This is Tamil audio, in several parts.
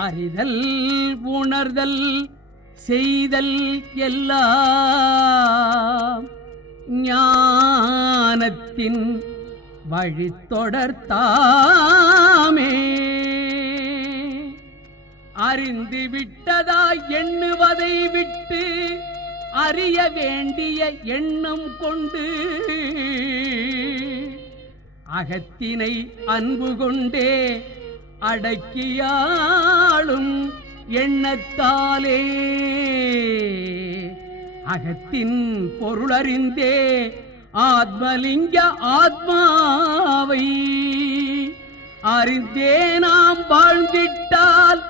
அறிதல் உணர்தல் செய்தல் எல்லாம் ஞானத்தின் வழித்தொடர்த்தாமே. அறிந்து விட்டதாய் எண்ணுவதை விட்டு அறிய வேண்டிய எண்ணம் கொண்டு அகத்தினை அன்பு கொண்டே அடக்கியாளும் எண்ணத்தாலே. அகத்தின் பொருளறிந்தே ஆத்மலிங்க ஆத்மாவை அறிந்தே நாம் வாழ்ந்திட்டால்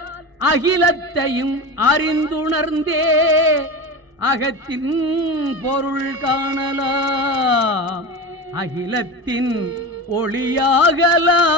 அகிலத்தையும் அறிந்துணர்ந்தே அகத்தின் பொருள் காணலாம் அகிலத்தின் ஒளியாகலாம்.